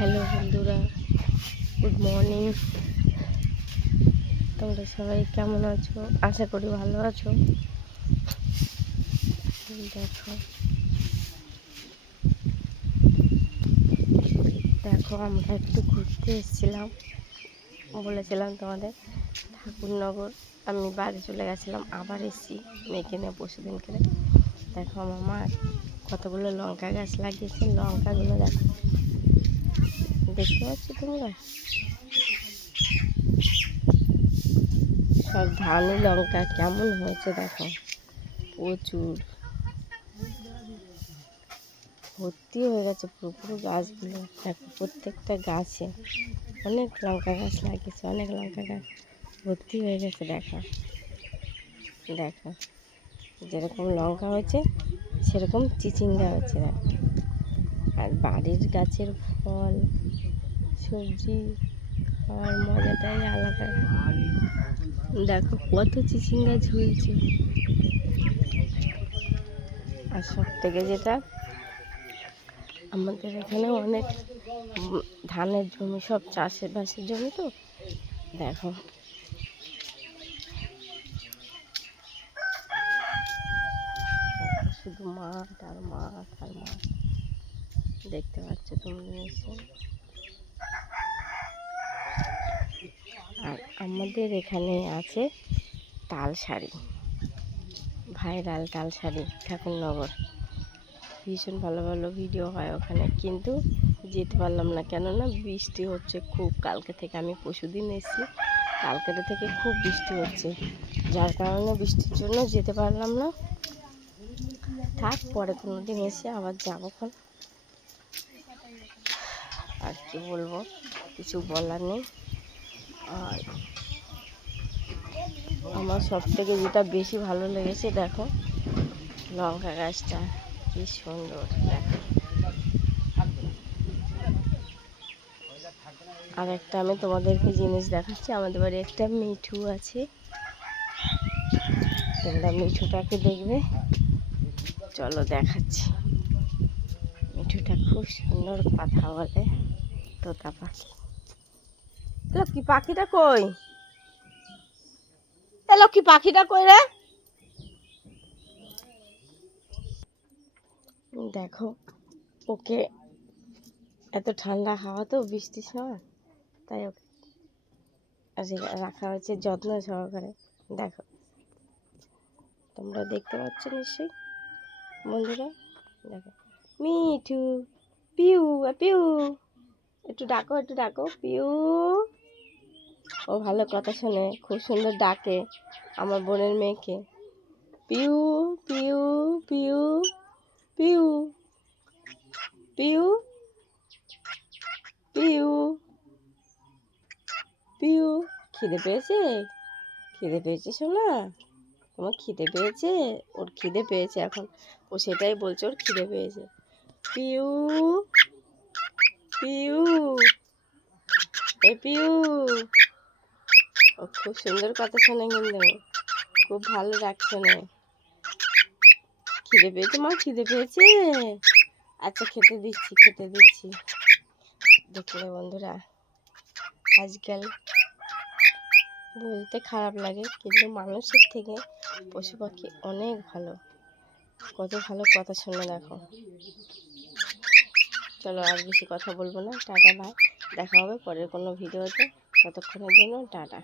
Hello বন্ধুরা, good morning. তোমরা সবাই কেমন আছো? আশা করি ভালো আছো। দেখো দেখো আমরা একটু ঘুরতে এসেছিলাম, বলেছিলাম তোমাদের ঠাকুরনগর। আমি বাড়ি চলে গেছিলাম, আবার এসেছি মেয়েকে নিয়ে পরশুদিন করে। দেখো আমার মা কতগুলো লঙ্কা গাছ লাগিয়েছে, লঙ্কাগুলো দেখো, দেখতে পাচ্ছ তোমরা? সব ধানি লঙ্কা কেমন হয়েছে দেখো, প্রচুর ভর্তি হয়ে গেছে পুরো পুরো গাছগুলো। দেখো প্রত্যেকটা গাছে অনেক লঙ্কা গাছ লাগিয়েছে, অনেক লঙ্কা গাছ ভর্তি হয়ে গেছে। দেখো দেখো যেরকম লঙ্কা হয়েছে সেরকম চিচিঙ্গা হচ্ছে। দেখো, আর বাড়ির গাছের ফল সবজি খাওয়ার মজাটাই আলাদা। দেখো কত চিচিঙ্গা ঝুলছে। আর সব থেকে যেটা, আমাদের এখানে অনেক ধানের জমি, সব চাষবাসের জমি তো। দেখো শুধু মাঠ আর মাঠ আর মাঠ, দেখতে পাচ্ছ তোমরা নিশ্চয়ই। আর আমাদের এখানে আছে তালসারি, ভাইরাল তালসারি ঠাকুরনগর। ভীষণ ভালো ভালো ভিডিও হয় ওখানে, কিন্তু যেতে পারলাম না, কেননা বৃষ্টি হচ্ছে খুব। কালকে থেকে, আমি পরশুদিন এসেছি, কালকে থেকে খুব বৃষ্টি হচ্ছে, যার কারণে বৃষ্টির জন্য যেতে পারলাম না। থাক, পরে কোনো দিন এসে আবার যাবোক্ষণ। আর কি বলবো, কিছু বলার নেই। আর আমার সব থেকে যেটা বেশি ভালো লেগেছে, দেখো লঙ্কা গাছটা কি সুন্দর। দেখো, আর একটা আমি তোমাদেরকে জিনিস দেখাচ্ছি। আমাদের বাড়ি একটা মিঠু আছে, তোমরা মিঠুটাকে দেখবে, চলো দেখাচ্ছি। মিঠুটা খুব সুন্দর কথা বলে, তোতা পাখি। লক্ষ্মী পাখিটা কই? লক্ষ্মী পাখিটা কই রে? দেখো ওকে, এত ঠান্ডা হাওয়া তো বৃষ্টির সময়, তাই ওকে রাখা হয়েছে যত্ন সহকারে। দেখো তোমরা দেখতে পাচ্ছ নিশ্চয়ই বন্ধুরা। দেখো মিঠু, পিউ পিউ, একটু ডাকো, একটু ডাকো পিউ। ও ভালো কথা শোনে, খুব সুন্দর ডাকে আমার বোনের মেয়েকে, পিউ পিউ পিউ পিউ পিউ পিউ পিউ। খিদে পেয়েছে? খিদে পেয়েছে শোনা? তোমার খিদে পেয়েছে? ওর খিদে পেয়েছে এখন, ও সেটাই বলছে, ওর খিদে পেয়েছে। পিউ পিউ, এ পিউ। ও খুব সুন্দর কথা শোনে, কিন্তু খুব ভালো ডাক শোনে। খিদে পেয়েছে মা? খিদে পেয়েছে? আচ্ছা খেতে দিচ্ছি, খেতে দিচ্ছি। দেখলে বন্ধুরা, আজকাল বলতে খারাপ লাগে, কিন্তু মানুষের থেকে পশু পাখি অনেক ভালো, কত ভালো কথা শুনে। দেখো চলো আর বেশি কথা বলবো না, টাটা, বাই। দেখা হবে পরের কোনো ভিডিওতে, ততক্ষণের জন্য টাটা।